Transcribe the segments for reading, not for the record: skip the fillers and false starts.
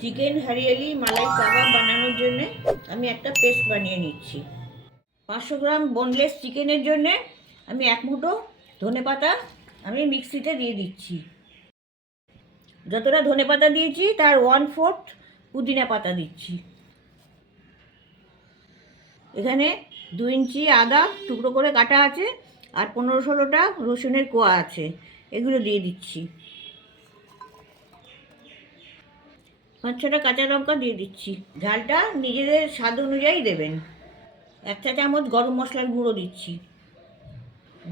Chicken hariyali মালাই কাবাব বানানোর জন্য আমি একটা পেস্ট বানিয়ে নিচ্ছি। 500 গ্রাম বোনলেস চিকেনের জন্য আমি 1 মুঠো ধনেপাতা আমি মিক্সিতে দিয়ে দিচ্ছি। যতটা ধনেপাতা দিয়েছি তার 1/4 পুদিনা পাতা দিচ্ছি। এখানে 2 ইঞ্চি আদা টুকরো করে কাটা আছে আর 15-16টা রসুনের কোয়া আছে, এগুলো দিয়ে দিচ্ছি। 5-6টা কাঁচা লঙ্কা দিয়ে দিচ্ছি। ঝালটা নিজেদের স্বাদ অনুযায়ী দেবেন। 1 চা চামচ গরম মশলার গুঁড়ো দিচ্ছি।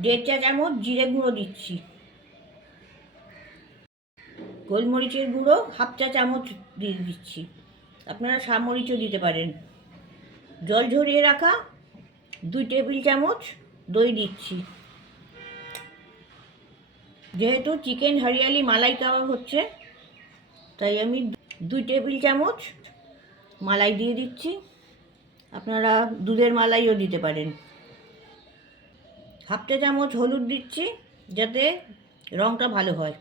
1.5 চা চামচ জিরে গুঁড়ো দিচ্ছি। গোলমরিচের গুঁড়ো 1/2 চা চামচ দিয়ে দিচ্ছি। আপনারা সামরিচও দিতে পারেন। জল ঝরিয়ে রাখা 2 টেবিল চামচ দই দিচ্ছি। যেহেতু চিকেন হরিয়ালি মালাই কাবাব হচ্ছে তাই আমি 2 টেবিল চামচ মালাই দিয়ে দিচ্ছি। আপনারা দুধের মালাইও দিতে পারেন। 1/2 চা চামচ হলুদ দিচ্ছি যাতে রঙটা ভালো হয়।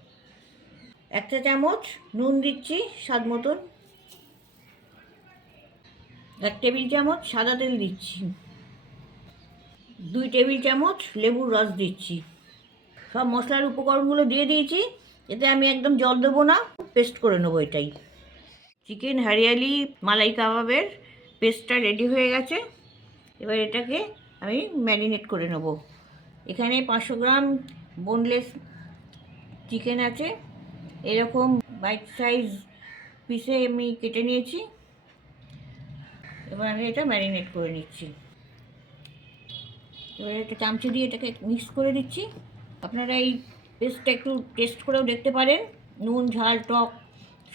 1 চা চামচ নুন দিচ্ছি স্বাদ মতন। 1 টেবিল চামচ সাদা তেল দিচ্ছি। 2 টেবিল চামচ লেবুর রস দিচ্ছি। সব মশলার উপকরণগুলো দিয়ে দিয়েছি। এতে আমি একদম জল দেবো না, পেস্ট করে নেবো এটাই। চিকেন হরিয়ালি মালাই কাবাবের পেস্টটা রেডি হয়ে গেছে। এবার এটাকে আমি ম্যারিনেট করে নেব। এখানে 500 গ্রাম বোনলেস চিকেন আছে, এরকম বাইট সাইজ পিসে আমি কেটে নিয়েছি। এবার আমি এটা ম্যারিনেট করে নিচ্ছি। এবার একটা চামচি দিয়ে এটাকে মিক্স করে দিচ্ছি। আপনারা এই পেস্টটা একটু টেস্ট করেও দেখতে পারেন, নুন ঝাল টক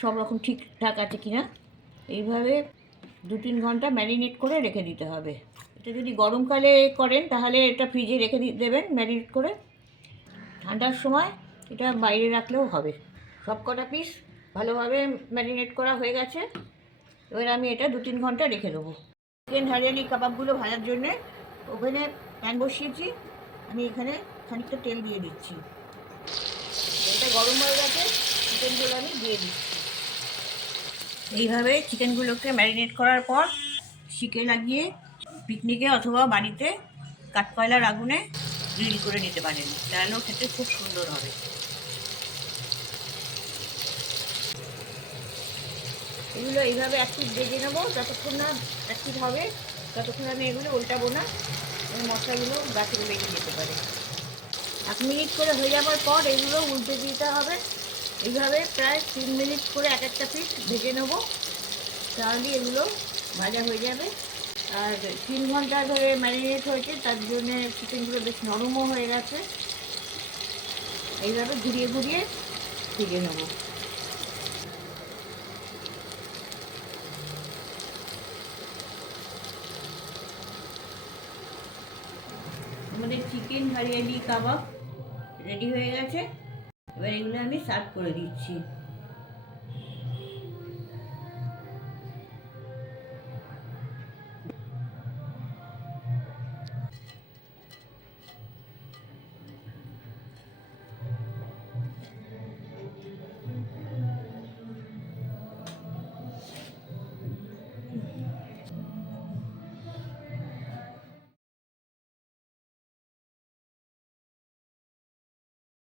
সব রকম ঠিকঠাক আছে কিনা। এইভাবে 2-3 ঘন্টা ম্যারিনেট করে রেখে দিতে হবে। এটা যদি গরমকালে করেন তাহলে এটা ফ্রিজে রেখে দেবেন ম্যারিনেট করে। ঠান্ডার সময় এটা বাইরে রাখলেও হবে। সব কটা পিস ভালোভাবে ম্যারিনেট করা হয়ে গেছে। এবার আমি এটা 2-3 ঘন্টা রেখে দেবো। চিকেন হরিয়ালি কাবাবগুলো ভাজার জন্যে ওভেনে প্যান বসিয়েছি। আমি এখানে খানিকটা তেল দিয়ে দিচ্ছি। এটা গরম হয়ে গেছে, চিকেনগুলো আমি দিয়ে দিচ্ছি। এইভাবে চিকেনগুলোকে ম্যারিনেট করার পর শিকে লাগিয়ে পিকনিকে অথবা বাড়িতে কাঠকয়লার আগুনে গ্রিল করে নিতে পারেন, তাহলেও খেতে খুব সুন্দর হবে। এগুলো এইভাবে এক পিস ভেজে নেবো, যতক্ষণ না এক পিস হবে ততক্ষণ আমি এগুলো উল্টাবো না, মশলাগুলো গাছে বেরিয়ে যেতে পারে। 1 মিনিট করে হয়ে যাওয়ার পর এগুলো উল্টে দিতে হবে। এইভাবে প্রায় 3 মিনিট করে এক একটা পিস ভেজে নেবো, তাহলে এগুলো ভাজা হয়ে যাবে। আর 3 ঘন্টা ধরে ম্যারিনেট হয়েছে, তার জন্যে চিকেনগুলো বেশ নরমও হয়ে গেছে। এইভাবে ঘুরিয়ে ঘুরিয়ে ভেজে নেবো। আমাদের চিকেন হরিয়ালি কাবাব রেডি হয়ে গেছে। এবার এগুলো আমি সার্ভ করে দিচ্ছি।